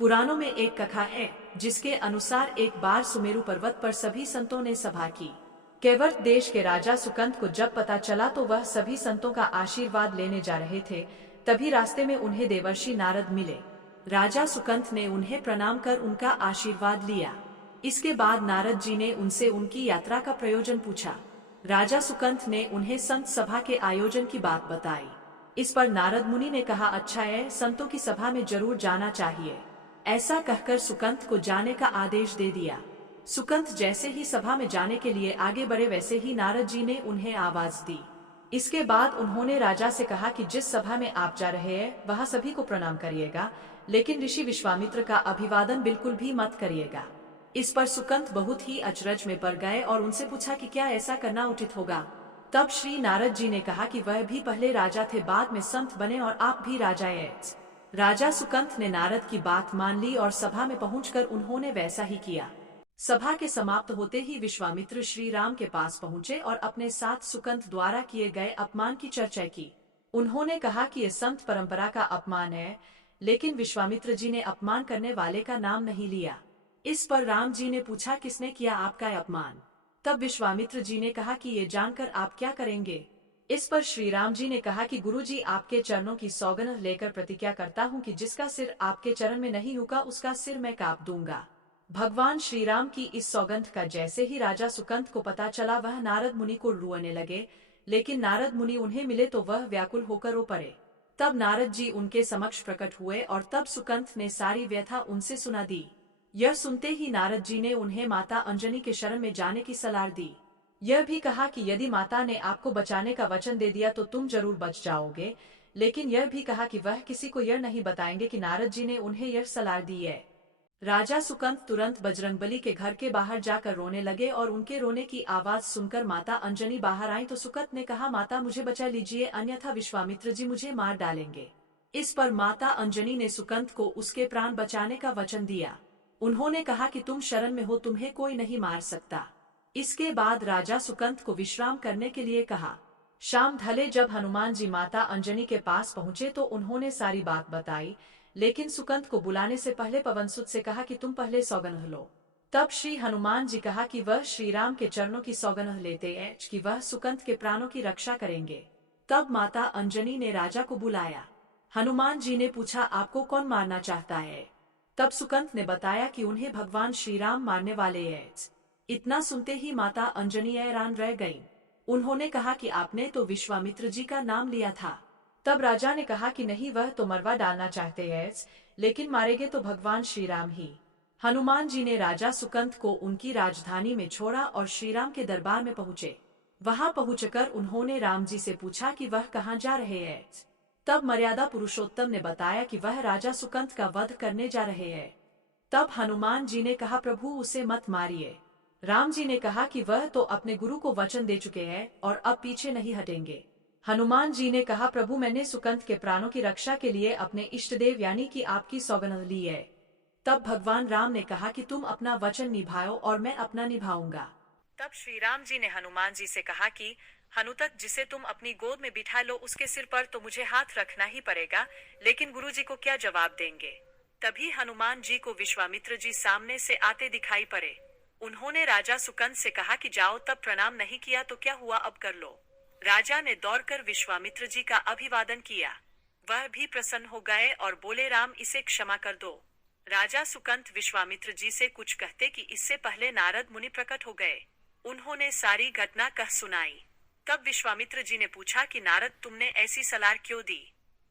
पुराणों में एक कथा है जिसके अनुसार एक बार सुमेरु पर्वत पर सभी संतों ने सभा की। केवट देश के राजा सुकंत को जब पता चला तो वह सभी संतों का आशीर्वाद लेने जा रहे थे। तभी रास्ते में उन्हें देवर्षि नारद मिले। राजा सुकंत ने उन्हें प्रणाम कर उनका आशीर्वाद लिया। इसके बाद नारद जी ने उनसे उनकी यात्रा का प्रयोजन पूछा। राजा सुकंत ने उन्हें संत सभा के आयोजन की बात बताई। इस पर नारद मुनि ने कहा, अच्छा है, संतों की सभा में जरूर जाना चाहिए। ऐसा कहकर सुकंत को जाने का आदेश दे दिया। सुकंत जैसे ही सभा में जाने के लिए आगे बढ़े वैसे ही नारद जी ने उन्हें आवाज दी। इसके बाद उन्होंने राजा से कहा कि जिस सभा में आप जा रहे हैं वह सभी को प्रणाम करिएगा, लेकिन ऋषि विश्वामित्र का अभिवादन बिल्कुल भी मत करिएगा। इस पर सुकंत बहुत ही अचरज में पड़ गए और उनसे पूछा कि क्या ऐसा करना उचित होगा। तब श्री नारद जी ने कहा कि वह भी पहले राजा थे, बाद में संत बने और आप भी राजा हैं। राजा सुकंत ने नारद की बात मान ली और सभा में पहुंचकर उन्होंने वैसा ही किया। सभा के समाप्त होते ही विश्वामित्र श्री राम के पास पहुंचे और अपने साथ सुकंत द्वारा किए गए अपमान की चर्चा की। उन्होंने कहा कि ये संत परंपरा का अपमान है, लेकिन विश्वामित्र जी ने अपमान करने वाले का नाम नहीं लिया। इस पर राम जी ने पूछा, किसने किया आपका अपमान? तब विश्वामित्र जी ने कहा कि ये जानकर आप क्या करेंगे? इस पर श्री राम जी ने कहा कि गुरुजी, आपके चरणों की सौगंध लेकर प्रतिज्ञा करता हूँ कि जिसका सिर आपके चरण में नहीं झुका उसका सिर मैं काट दूंगा। भगवान श्री राम की इस सौगंध का जैसे ही राजा सुकंत को पता चला वह नारद मुनि को रोने लगे, लेकिन नारद मुनि उन्हें मिले तो वह व्याकुल होकर रो पड़े। तब नारद जी उनके समक्ष प्रकट हुए और तब सुकंत ने सारी व्यथा उनसे सुना दी। यह सुनते ही नारद जी ने उन्हें माता अंजनी के शरण में जाने की सलाह दी। यह भी कहा कि यदि माता ने आपको बचाने का वचन दे दिया तो तुम जरूर बच जाओगे, लेकिन यह भी कहा कि वह किसी को यह नहीं बताएंगे कि नारद जी ने उन्हें यह सलाह दी है। राजा सुकंत तुरंत बजरंगबली के घर के बाहर जाकर रोने लगे और उनके रोने की आवाज सुनकर माता अंजनी बाहर आई तो सुकंत ने कहा, माता मुझे बचा लीजिए, अन्यथा विश्वामित्र जी मुझे मार डालेंगे। इस पर माता अंजनी ने सुकंत को उसके प्राण बचाने का वचन दिया। उन्होंने कहा कि तुम शरण में हो, तुम्हें कोई नहीं मार सकता। इसके बाद राजा सुकंत को विश्राम करने के लिए कहा। शाम ढले जब हनुमान जी माता अंजनी के पास पहुंचे तो उन्होंने सारी बात बताई, लेकिन सुकंत को बुलाने से पहले पवनसुत से कहा कि तुम पहले सौगंध लो। तब श्री हनुमान जी कहा कि वह श्री राम के चरणों की सौगंध लेते हैं कि वह सुकंत के प्राणों की रक्षा करेंगे। तब माता अंजनी ने राजा को बुलाया। हनुमान जी ने पूछा, आपको कौन मारना चाहता है? तब सुकंत ने बताया कि उन्हें भगवान श्री राम मारने वाले हैं। इतना सुनते ही माता अंजनी हैरान रह गईं। उन्होंने कहा कि आपने तो विश्वामित्र जी का नाम लिया था। तब राजा ने कहा कि नहीं, वह तो मरवा डालना चाहते हैं, लेकिन मारेंगे तो भगवान श्री राम ही। हनुमान जी ने राजा सुकंत को उनकी राजधानी में छोड़ा और श्री राम के दरबार में पहुंचे। वहां पहुंचकर उन्होंने राम जी से पूछा कि वह कहाँ जा रहे हैं। तब मर्यादा पुरुषोत्तम ने बताया कि वह राजा सुकंत का वध करने जा रहे हैं। तब हनुमान जी ने कहा, प्रभु उसे मत मारिए। राम जी ने कहा कि वह तो अपने गुरु को वचन दे चुके हैं और अब पीछे नहीं हटेंगे। हनुमान जी ने कहा, प्रभु मैंने सुकंत के प्राणों की रक्षा के लिए अपने इष्टदेव यानी कि आपकी सौगंध ली है। तब भगवान राम ने कहा कि तुम अपना वचन निभाओ और मैं अपना निभाऊंगा। तब श्री राम जी ने हनुमान जी से कहा कि हनुतक, जिसे तुम अपनी गोद में बिठा लो उसके सिर पर तो मुझे हाथ रखना ही पड़ेगा, लेकिन गुरु जी को क्या जवाब देंगे? तभी हनुमान जी को विश्वामित्र जी सामने से आते दिखाई पड़े। उन्होंने राजा सुकंत से कहा कि जाओ, तब प्रणाम नहीं किया तो क्या हुआ, अब कर लो। राजा ने दौड़कर विश्वामित्र जी का अभिवादन किया। वह भी प्रसन्न हो गए और बोले, राम इसे क्षमा कर दो। राजा सुकंत विश्वामित्र जी से कुछ कहते कि इससे पहले नारद मुनि प्रकट हो गए। उन्होंने सारी घटना कह सुनाई। तब विश्वामित्र जी ने पूछा कि नारद, तुमने ऐसी सलाह क्यों दी?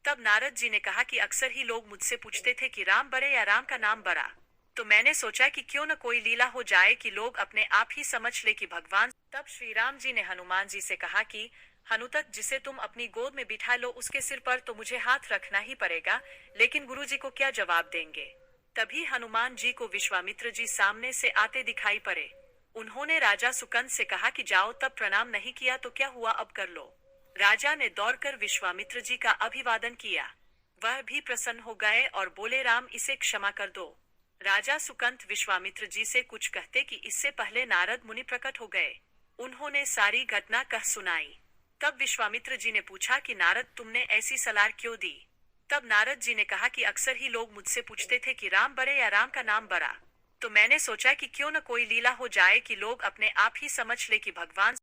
तब नारद जी ने कहा कि अक्सर ही लोग मुझसे पूछते थे कि राम बड़े या राम का नाम बड़ा, तो मैंने सोचा कि क्यों न कोई लीला हो जाए कि लोग अपने आप ही समझ ले कि भगवान। तब श्री राम जी ने हनुमान जी से कहा कि हनुतक, जिसे तुम अपनी गोद में बिठा लो उसके सिर पर तो मुझे हाथ रखना ही पड़ेगा, लेकिन गुरु जी को क्या जवाब देंगे? तभी हनुमान जी को विश्वामित्र जी सामने से आते दिखाई पड़े। उन्होंने राजा सुकंत से कहा कि जाओ, तब प्रणाम नहीं किया तो क्या हुआ, अब कर लो। राजा ने दौड़कर विश्वामित्र जी का अभिवादन किया। वह भी प्रसन्न हो गए और बोले, राम इसे क्षमा कर दो। राजा सुकंत विश्वामित्र जी से कुछ कहते कि इससे पहले नारद मुनि प्रकट हो गए। उन्होंने सारी घटना कह सुनाई। तब विश्वामित्र जी ने पूछा कि नारद, तुमने ऐसी सलाह क्यों दी? तब नारद जी ने कहा कि अक्सर ही लोग मुझसे पूछते थे कि राम बड़े या राम का नाम बड़ा। तो मैंने सोचा कि क्यों न कोई लीला हो जाए कि लोग अपने आप ही समझ ले कि भगवान